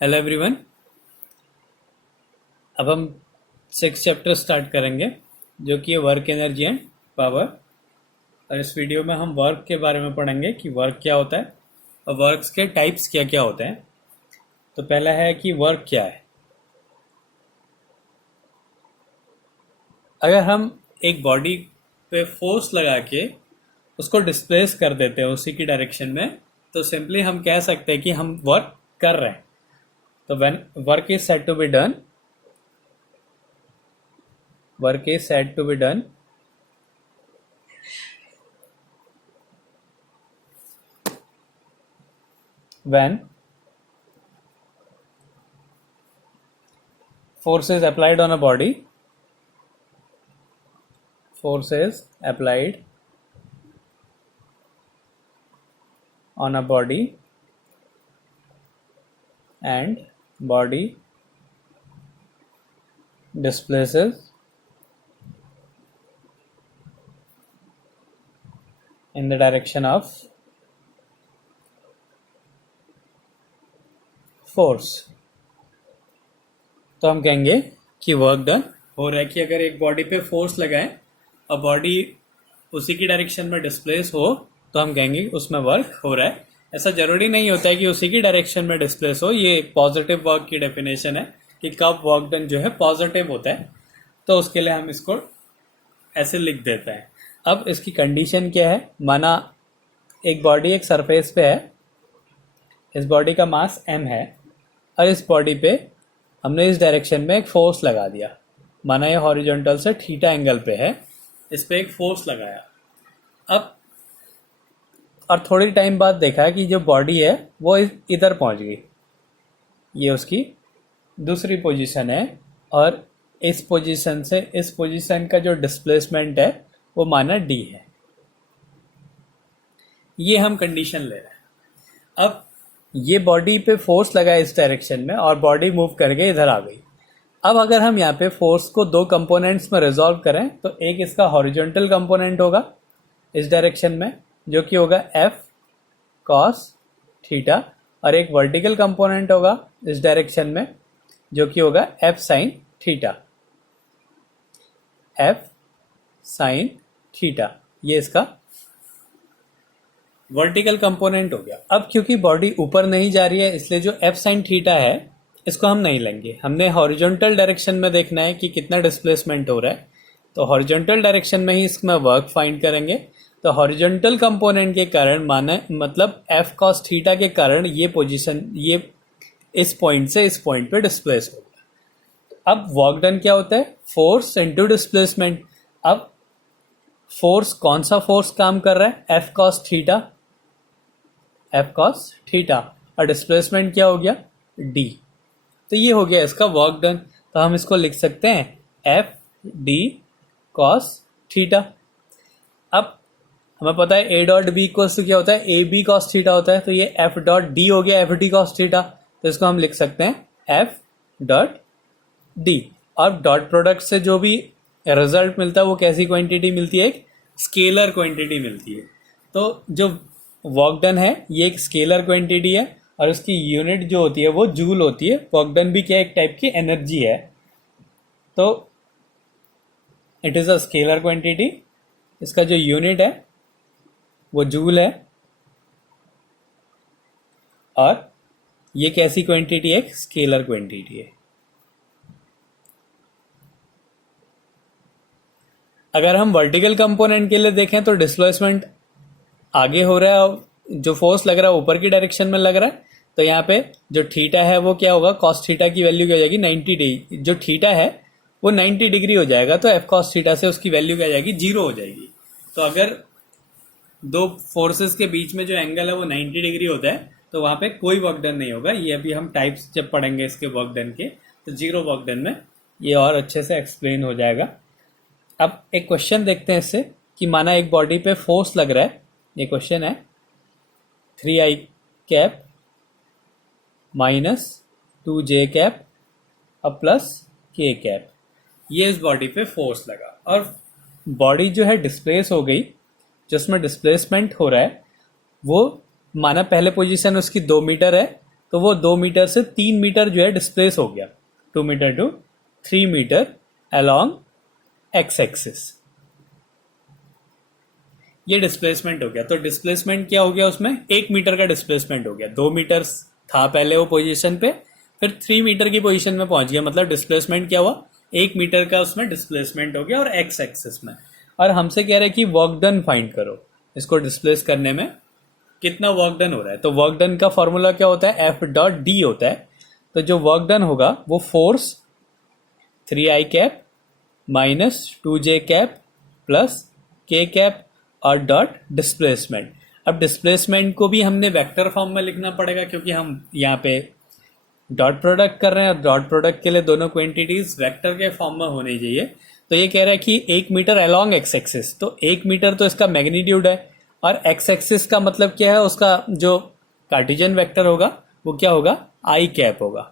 Hello everyone. अब हम 6 chapter start करेंगे जो कि है वर्क एनर्जी एंड पावर। और इस वीडियो में हम वर्क के बारे में पढ़ेंगे कि वर्क क्या होता है और वर्क्स के टाइप्स क्या क्या होते हैं। तो पहला है कि वर्क क्या है। अगर हम एक बॉडी पे फोर्स लगा के उसको डिस्प्लेस कर देते हैं उसी की डायरेक्शन में, तो सिंपली हम कह सकते हैं कि हम वर्क कर रहे हैं। तो when work is said to be done, work is said to be done when force is applied on a body, force is applied on a body and body displaces in the direction of force। तो हम कहेंगे कि work done हो रहा है कि अगर एक बॉडी पे फोर्स लगाए और बॉडी उसी की डायरेक्शन में डिस्प्लेस हो तो हम कहेंगे उसमें वर्क हो रहा है। ऐसा जरूरी नहीं होता है कि उसी की डायरेक्शन में डिस्प्लेस हो। ये एक पॉजिटिव वर्क की डेफिनेशन है कि कब वर्क डन जो है पॉजिटिव होता है, तो उसके लिए हम इसको ऐसे लिख देते हैं। अब इसकी कंडीशन क्या है। माना एक बॉडी एक सरफेस पे है, इस बॉडी का मास m है और इस बॉडी पे हमने इस डायरेक्शन में एक फोर्स लगा दिया। माना ये हॉरिजॉन्टल से थीटा एंगल पे है, इस पे एक फोर्स लगाया। अब और थोड़ी टाइम बाद देखा कि जो बॉडी है वो इधर पहुंच गई, ये उसकी दूसरी पोजीशन है और इस पोजीशन से इस पोजीशन का जो डिस्प्लेसमेंट है वो माना d है। ये हम कंडीशन ले रहे हैं। अब ये बॉडी पे फोर्स लगा इस डायरेक्शन में और बॉडी मूव करके इधर आ गई। अब अगर हम यहाँ पे फोर्स को दो कंपोनेंट्स में रिजॉल्व करें तो एक इसका हॉरिजॉन्टल कंपोनेंट होगा इस डायरेक्शन में जो कि होगा F cos थीटा, और एक वर्टिकल कंपोनेंट होगा इस डायरेक्शन में जो कि होगा F sin theta, F sin theta. ये इसका वर्टिकल कंपोनेंट हो गया। अब क्योंकि बॉडी ऊपर नहीं जा रही है इसलिए जो F sin थीटा है इसको हम नहीं लेंगे। हमने हॉरिजॉन्टल डायरेक्शन में देखना है कि कितना डिस्प्लेसमेंट हो रहा है, तो हॉरिजॉन्टल डायरेक्शन में ही इसमें वर्क फाइंड करेंगे। तो हॉरिजॉन्टल कंपोनेंट के कारण माने मतलब F cos थीटा के कारण ये पोजीशन ये इस पॉइंट से इस पॉइंट पे डिस्प्लेस हो गया। अब वर्क डन क्या होता है, फोर्स इनटू डिस्प्लेसमेंट। अब फोर्स कौन सा फोर्स काम कर रहा है, F cos theta, F cos theta, और डिस्प्लेसमेंट क्या हो गया d। तो ये हो गया इसका वर्क डन। तो हम इसको लिख सकते हैं F d cos थीटा। अब हमें पता है a dot b equals to क्या होता है, ए बी cos थीटा होता है। तो ये F डॉट d हो गया F d cos थीटा। तो इसको हम लिख सकते हैं F डॉट d। और डॉट प्रोडक्ट से जो भी रिजल्ट मिलता है वो कैसी क्वांटिटी मिलती है, एक स्केलर क्वांटिटी मिलती है। तो जो वर्क डन है ये एक स्केलर क्वांटिटी है और उसकी यूनिट जो होती है वो जूल होती है। वर्क डन भी क्या एक टाइप की एनर्जी है, तो it is a scalar quantity. इसका जो यूनिट है वो जूल है और ये कैसी क्वांटिटी है, एक स्केलर क्वांटिटी है। अगर हम वर्टिकल कंपोनेंट के लिए देखें तो डिस्प्लेसमेंट आगे हो रहा है, जो फोर्स लग रहा है ऊपर की डायरेक्शन में लग रहा है। तो यहाँ पे जो थीटा है वो क्या होगा, कॉस थीटा की वैल्यू क्या हो जाएगी 90 डिग्री। जो थीटा है वो 90 डिग्री हो जाएगा, तो एफ कॉस थीटा से उसकी वैल्यू क्या आ जाएगी, 0 हो जाएगी। तो अगर दो फोर्सेस के बीच में जो एंगल है वो 90 डिग्री होता है तो वहां पे कोई वर्क डन नहीं होगा। ये अभी हम टाइप्स जब पढ़ेंगे इसके वर्क डन के, तो 0 वर्क डन में ये और अच्छे से एक्सप्लेन हो जाएगा। अब एक क्वेश्चन देखते हैं इससे कि माना एक बॉडी पे फोर्स लग रहा है। ये क्वेश्चन है 3i cap minus 2j cap अब प्लस k कैप। ये इस बॉडी पे फोर्स लगा और बॉडी जो है डिस्प्लेस हो गई। जिसमें डिस्प्लेसमेंट हो रहा है वो माना पहले पोजीशन उसकी 2 मीटर है तो वो 2 मीटर से 3 मीटर जो है डिस्प्लेस हो गया, 2 metre to 3 metre along X axis. ये डिस्प्लेसमेंट हो गया। तो डिस्प्लेसमेंट क्या हो गया, उसमें 1 मीटर का डिस्प्लेसमेंट हो गया। 2 मीटर था पहले वो पोजीशन पे, फिर 3 मीटर की पोजीशन में पहुंच गया, मतलब डिस्प्लेसमेंट क्या हुआ, 1 मीटर का उसमें डिस्प्लेसमेंट हो गया और एक्स एक्सिस में। और हमसे कह रहे हैं कि वर्क डन फाइंड करो, इसको डिस्प्लेस करने में कितना वर्क डन हो रहा है। तो वर्क डन का फॉर्मूला क्या होता है, एफ डॉट डी होता है। तो जो वर्क डन होगा वो force 3i cap minus 2j cap plus k cap और डॉट डिस्प्लेसमेंट। अब डिस्प्लेसमेंट को भी हमने वेक्टर फॉर्म में लिखना पड़ेगा, क्योंकि हम यहाँ पे डॉट प्रोडक्ट कर रहे हैं और डॉट प्रोडक्ट के लिए दोनों क्वांटिटीज वेक्टर के फॉर्म में होनी चाहिए। तो ये कह रहा है कि 1 मीटर अलोंग एक्स एक्सिस, तो 1 मीटर तो इसका मैग्नीट्यूड है, और एक्स एक्सिस का मतलब क्या है, उसका जो कार्टेशियन वेक्टर होगा वो क्या होगा, आई कैप होगा।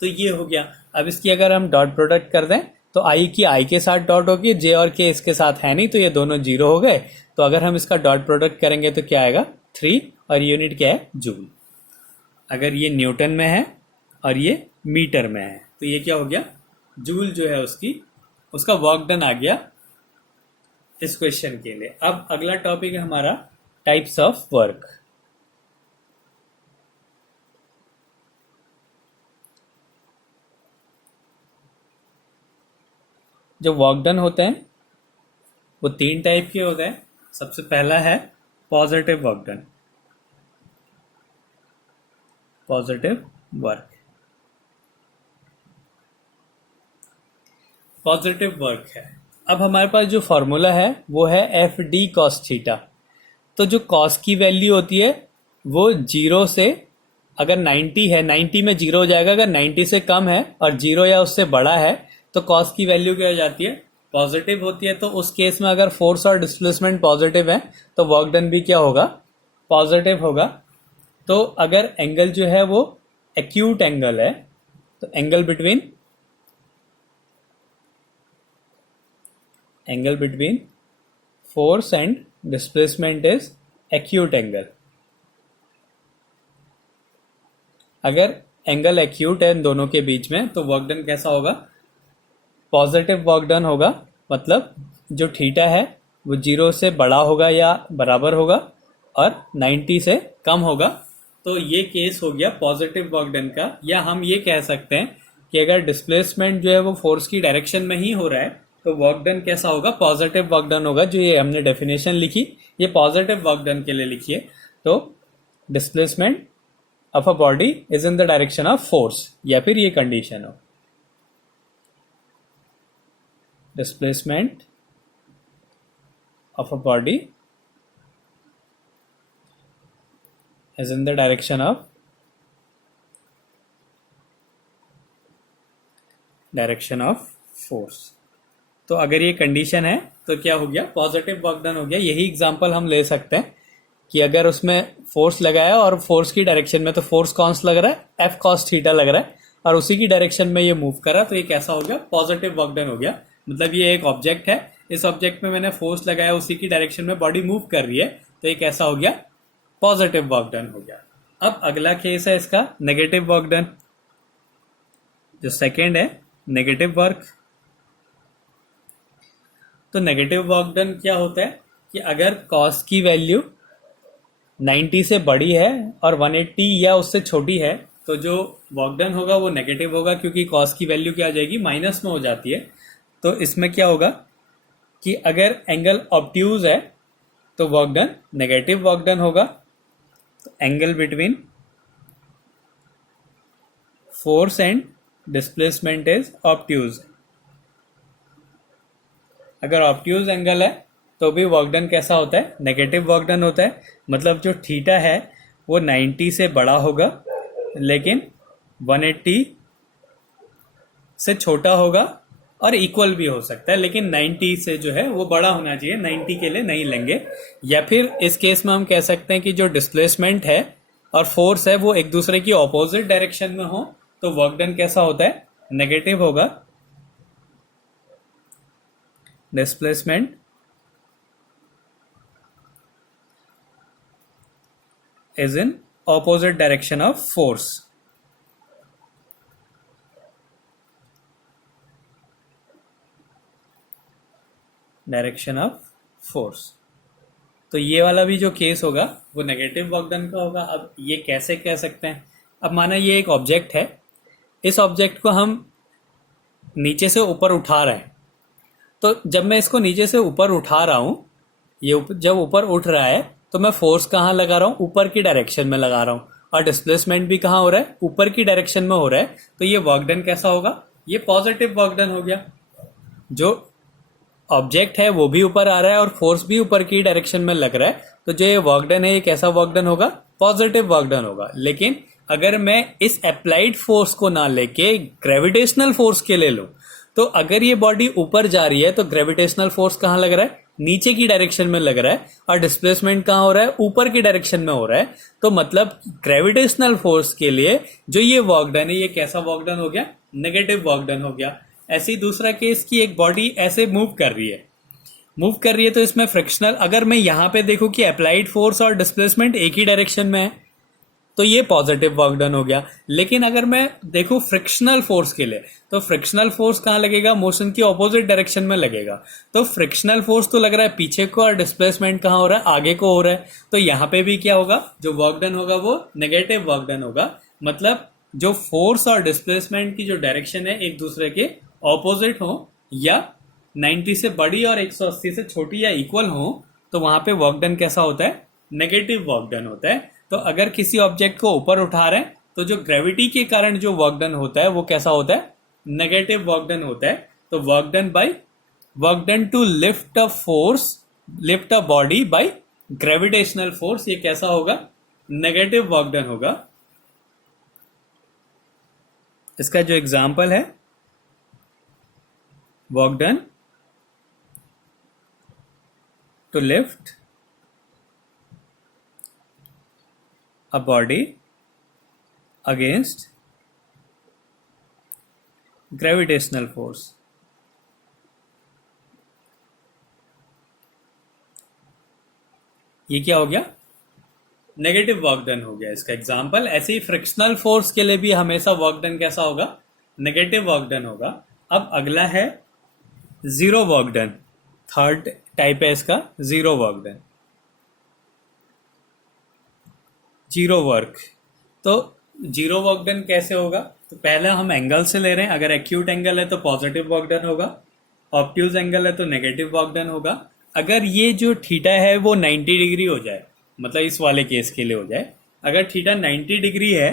तो ये हो गया। अब इसकी अगर हम डॉट प्रोडक्ट कर दें तो आई की आई के साथ डॉट होगी, जे और के इसके साथ है नहीं, तो ये दोनों जीरो हो गए। तो अगर हम इसका डॉट प्रोडक्ट करेंगे तो क्या आएगा, 3, और यूनिट क्या है, जूल। अगर ये न्यूटन में है और ये मीटर में है तो ये क्या हो गया, जूल जो है उसका वर्क डन आ गया इस क्वेश्चन के लिए। अब अगला टॉपिक है हमारा टाइप्स ऑफ वर्क। जो वर्क डन होते हैं वो 3 टाइप के होते हैं। सबसे पहला है positive work done, positive work. Positive work है। अब हमारे पास जो फॉर्मूला है वो है एफ डी कॉस थीटा। तो जो कॉस की वैल्यू होती है वो 0 से, अगर 90 है 90 में 0 हो जाएगा, अगर 90 से कम है और 0 या उससे बड़ा है तो कॉस की वैल्यू क्या हो जाती है, पॉजिटिव होती है। तो उस केस में अगर फोर्स और डिस्प्लेसमेंट पॉजिटिव है तो वर्क डन भी क्या होगा, पॉजिटिव होगा। तो अगर एंगल जो है वो एक्यूट एंगल है तो angle between force and displacement is acute angle. अगर एंगल एक्यूट है इन दोनों के बीच में तो वर्क डन कैसा होगा, पॉजिटिव वर्क डन होगा। मतलब जो थीटा है वो 0 से बड़ा होगा या बराबर होगा और 90 से कम होगा। तो ये केस हो गया पॉजिटिव वर्क डन का। या हम ये कह सकते हैं कि अगर डिस्प्लेसमेंट जो है वो फोर्स की डायरेक्शन में ही हो रहा है तो वर्क डन कैसा होगा, पॉजिटिव वर्क डन होगा। जो ये हमने डेफिनेशन लिखी ये पॉजिटिव वर्क डन के लिए लिखी है। तो displacement of a body is in the direction of force, या फिर ये कंडीशन हो, displacement of a body is in the direction of force. तो अगर ये कंडीशन है तो क्या हो गया, पॉजिटिव वर्क डन हो गया। यही एग्जांपल हम ले सकते हैं कि अगर उसमें फोर्स लगाया और फोर्स की डायरेक्शन में, तो फोर्स कौन सा लग रहा है, एफ कॉस थीटा लग रहा है, और उसी की डायरेक्शन में ये मूव कर रहा है, तो ये कैसा हो गया, पॉजिटिव वर्क डन हो गया। मतलब ये एक ऑब्जेक्ट है, इस ऑब्जेक्ट में मैंने फोर्स लगाया, उसी की डायरेक्शन में बॉडी मूव कर रही है, तो ये कैसा हो गया, पॉजिटिव वर्क डन हो गया। अब अगला केस है इसका नेगेटिव वर्क डन। जो सेकेंड है नेगेटिव वर्क। तो नेगेटिव वर्क डन क्या होता है कि अगर कॉस की वैल्यू 90 से बड़ी है और 180 या उससे छोटी है तो जो वर्क डन होगा वो नेगेटिव होगा, क्योंकि कॉस की वैल्यू क्या आ जाएगी, माइनस में हो जाती है। तो इसमें क्या होगा कि अगर एंगल ऑब्ट्यूज है तो work done negative work done होगा। तो angle between force and displacement is obtuse. अगर ऑब्ट्यूज एंगल है तो भी वर्क डन कैसा होता है, नेगेटिव वर्क डन होता है। मतलब जो थीटा है वो 90 से बड़ा होगा लेकिन 180 से छोटा होगा, और इक्वल भी हो सकता है, लेकिन 90 से जो है वो बड़ा होना चाहिए, 90 के लिए नहीं लेंगे। या फिर इस केस में हम कह सकते हैं कि जो डिस्प्लेसमेंट है और फोर्स है वो एक दूसरे की ऑपोजिट डायरेक्शन में हो, तो वर्क डन कैसा होता है, नेगेटिव होगा। Displacement is in opposite direction of force. Direction of force. तो ये वाला भी जो केस होगा वो नेगेटिव वर्क डन का होगा। अब ये कैसे कह सकते हैं? अब माना ये एक ऑब्जेक्ट है, इस ऑब्जेक्ट को हम नीचे से ऊपर उठा रहे हैं, तो जब मैं इसको नीचे से ऊपर उठा रहा हूं, ये जब ऊपर उठ रहा है तो मैं फोर्स कहाँ लगा रहा हूं? ऊपर की डायरेक्शन में लगा रहा हूं, और डिस्प्लेसमेंट भी कहाँ हो रहा है? ऊपर की डायरेक्शन में हो रहा है। तो ये वर्क डन कैसा होगा? ये पॉजिटिव वर्क डन हो गया। जो ऑब्जेक्ट है वो भी ऊपर आ रहा है और फोर्स भी ऊपर की डायरेक्शन में लग रहा है, तो जो ये वर्क डन है ये कैसा वर्क डन होगा? पॉजिटिव वर्क डन होगा। लेकिन अगर मैं इस अप्लाइड फोर्स को ना लेके ग्रेविटेशनल फोर्स के ले लूं, तो अगर ये बॉडी ऊपर जा रही है तो ग्रेविटेशनल फोर्स कहाँ लग रहा है? नीचे की डायरेक्शन में लग रहा है, और डिस्प्लेसमेंट कहाँ हो रहा है? ऊपर की डायरेक्शन में हो रहा है। तो मतलब ग्रेविटेशनल फोर्स के लिए जो ये वर्क डन है ये कैसा वर्क डन हो गया? नेगेटिव वर्क डन हो गया। ऐसे ही दूसरा केस की एक बॉडी ऐसे मूव कर रही है, तो इसमें फ्रिक्शनल, अगर मैं यहां पे देखूं कि अप्लाइड फोर्स और डिस्प्लेसमेंट एक ही डायरेक्शन में है तो ये पॉजिटिव वर्क डन हो गया। लेकिन अगर मैं देखूं फ्रिक्शनल फोर्स के लिए, तो फ्रिक्शनल फोर्स कहां लगेगा? मोशन की ऑपोजिट डायरेक्शन में लगेगा। तो फ्रिक्शनल फोर्स तो लग रहा है पीछे को, और डिस्प्लेसमेंट कहां हो रहा है? आगे को हो रहा है। तो यहां पे भी क्या होगा? जो वर्क डन होगा वो नेगेटिव वर्क डन होगा। मतलब जो फोर्स और डिस्प्लेसमेंट की जो डायरेक्शन है एक दूसरे के ऑपोजिट हो, या 90 से बड़ी और 180 से छोटी या इक्वल हो, तो वहां पे वर्क डन कैसा होता है? नेगेटिव वर्क डन होता है। तो अगर किसी ऑब्जेक्ट को ऊपर उठा रहे हैं तो जो ग्रेविटी के कारण जो वर्क डन होता है वो कैसा होता है? नेगेटिव वर्क डन होता है। तो work done to lift a body by gravitational force, ये कैसा होगा? नेगेटिव वर्क डन होगा। इसका जो एग्जाम्पल है, work done to lift a body against gravitational force। ये क्या हो गया? नेगेटिव वर्क डन हो गया इसका एग्जाम्पल। ऐसे ही फ्रिक्शनल फोर्स के लिए भी हमेशा वर्क डन कैसा होगा? नेगेटिव वर्क डन होगा। अब अगला है zero work done. Third type है इसका zero work done, zero work. तो जीरो वर्क डन कैसे होगा? तो पहले हम एंगल से ले रहे हैं। अगर एक्यूट एंगल है तो पॉजिटिव वर्क डन होगा, ऑब्ट्यूज एंगल है तो नेगेटिव वर्क डन होगा। अगर ये जो थीटा है वो 90 डिग्री हो जाए, मतलब इस वाले केस के लिए हो जाए, अगर थीटा 90 डिग्री है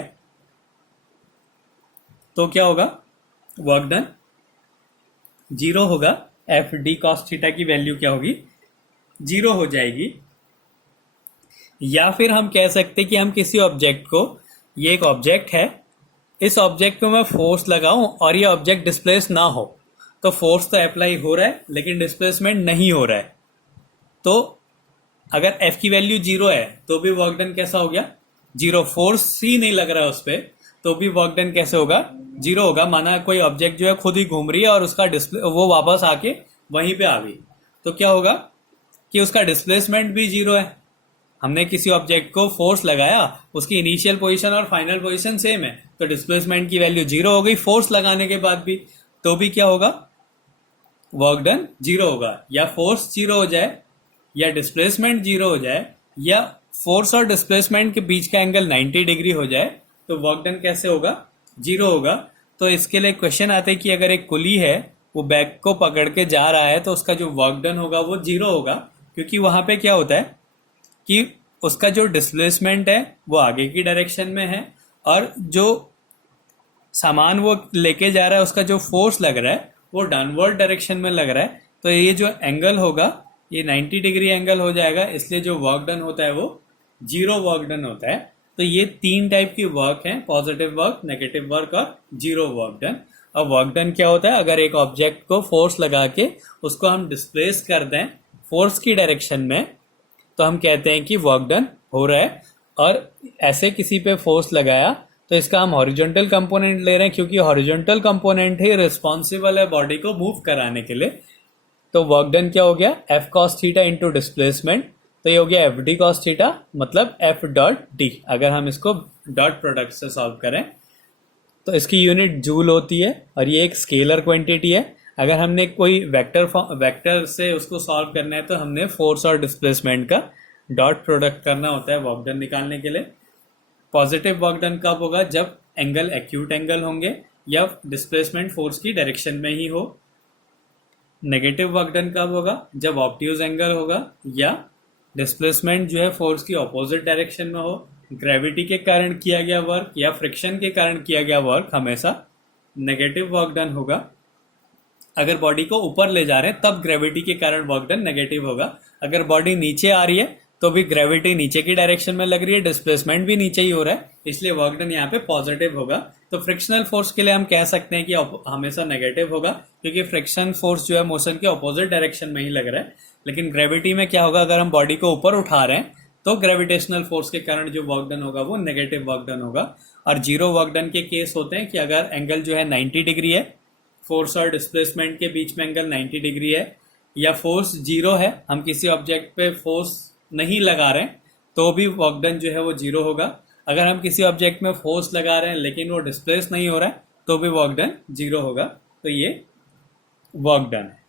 तो क्या होगा? वर्क डन जीरो होगा। एफ डी कॉस थीटा की वैल्यू क्या होगी? जीरो हो जाएगी। या फिर हम कह सकते कि हम किसी ऑब्जेक्ट को, ये एक ऑब्जेक्ट है, इस ऑब्जेक्ट को मैं फोर्स लगाऊं और ये ऑब्जेक्ट डिस्प्लेस ना हो, तो फोर्स तो अप्लाई हो रहा है लेकिन डिस्प्लेसमेंट नहीं हो रहा है। तो अगर एफ की वैल्यू जीरो है तो भी वर्क डन कैसा हो गया? जीरो। फोर्स ही नहीं लग रहा है उस पर तो भी वर्क डन कैसे होगा? जीरो होगा। माना कोई ऑब्जेक्ट जो है खुद ही घूम रही है और उसका वो वापस आके वहीं पे आ गई, तो क्या होगा कि उसका डिस्प्लेसमेंट भी जीरो है। हमने किसी ऑब्जेक्ट को फोर्स लगाया, उसकी इनिशियल पोजीशन और फाइनल पोजीशन सेम है, तो डिस्प्लेसमेंट की वैल्यू जीरो हो गई फोर्स लगाने के बाद भी, तो भी क्या होगा? वर्क डन जीरो होगा। या फोर्स जीरो हो जाए, या डिस्प्लेसमेंट जीरो हो जाए, या फोर्स और डिस्प्लेसमेंट के बीच का एंगल 90 डिग्री हो जाए, तो वर्क डन कैसे होगा? जीरो होगा। तो इसके लिए क्वेश्चन आते हैं कि अगर एक कुली है वो बैग को पकड़ के जा रहा है तो उसका जो वर्क डन होगा वो जीरो होगा, क्योंकि वहां पे क्या होता है कि उसका जो डिस्प्लेसमेंट है वो आगे की डायरेक्शन में है, और जो सामान वो लेके जा रहा है उसका जो फोर्स लग रहा है वो डाउनवर्ड डायरेक्शन में लग रहा है। तो ये जो एंगल होगा ये 90 डिग्री एंगल हो जाएगा, इसलिए जो वर्क डन होता है वो जीरो वर्क डन होता है। तो ये तीन टाइप की वर्क है, पॉजिटिव वर्क, नेगेटिव वर्क और जीरो वर्क डन। अब वर्क डन क्या होता है? अगर एक ऑब्जेक्ट को फोर्स लगा के उसको हम डिस्प्लेस कर दें फोर्स की डायरेक्शन में, तो हम कहते हैं कि वर्क डन हो रहा है। और ऐसे किसी पे फोर्स लगाया तो इसका हम हॉरिजॉन्टल कंपोनेंट ले रहे हैं, क्योंकि हॉरिजॉन्टल कंपोनेंट ही रिस्पॉन्सिबल है बॉडी को मूव कराने के लिए। तो वर्क डन क्या हो गया? F cos theta into displacement, तो ये हो गया एफ डी कॉस थीटा मतलब एफ डॉट डी। अगर हम इसको डॉट प्रोडक्ट से सॉल्व करें तो इसकी यूनिट जूल होती है और ये एक स्केलर क्वांटिटी है। अगर हमने कोई वेक्टर से उसको सॉल्व करना है तो हमने फोर्स और डिस्प्लेसमेंट का डॉट प्रोडक्ट करना होता है वर्क डन निकालने के लिए। पॉजिटिव वर्क डन कब होगा? जब एंगल एक्यूट एंगल होंगे या डिस्प्लेसमेंट फोर्स की डायरेक्शन में ही हो। नेगेटिव वर्क डन कब होगा? जब ऑब्ट्यूज एंगल होगा या डिस्प्लेसमेंट जो है फोर्स की ऑपोजिट डायरेक्शन में हो। ग्रेविटी के कारण किया गया वर्क या फ्रिक्शन के कारण किया गया वर्क हमेशा नेगेटिव वर्क डन होगा। अगर बॉडी को ऊपर ले जा रहे हैं तब ग्रेविटी के कारण वर्क डन नेगेटिव होगा। अगर बॉडी नीचे आ रही है तो भी ग्रेविटी नीचे की डायरेक्शन में लग रही है, डिस्प्लेसमेंट भी नीचे ही हो रहा है, इसलिए वर्क डन यहाँ पे पॉजिटिव होगा। तो फ्रिक्शनल फोर्स के लिए हम कह सकते हैं कि हमेशा नेगेटिव होगा, क्योंकि फ्रिक्शन फोर्स जो है मोशन के ऑपोजिट डायरेक्शन में ही लग रहा है। लेकिन ग्रेविटी में क्या होगा? अगर हम बॉडी को ऊपर उठा रहे हैं तो ग्रेविटेशनल फोर्स के कारण जो वर्क डन होगा वो नेगेटिव वर्क डन होगा। और जीरो वर्क डन के केस होते हैं कि अगर एंगल जो है 90 डिग्री है, फोर्स और डिस्प्लेसमेंट के बीच में एंगल 90 डिग्री है, या फोर्स जीरो है, हम किसी ऑब्जेक्ट पे फोर्स नहीं लगा रहे हैं तो भी वर्क डन जो है वो जीरो होगा। अगर हम किसी ऑब्जेक्ट में फोर्स लगा रहे हैं लेकिन वो डिस्प्लेस नहीं हो रहा है तो भी वर्क डन जीरो होगा। तो ये वर्क डन है।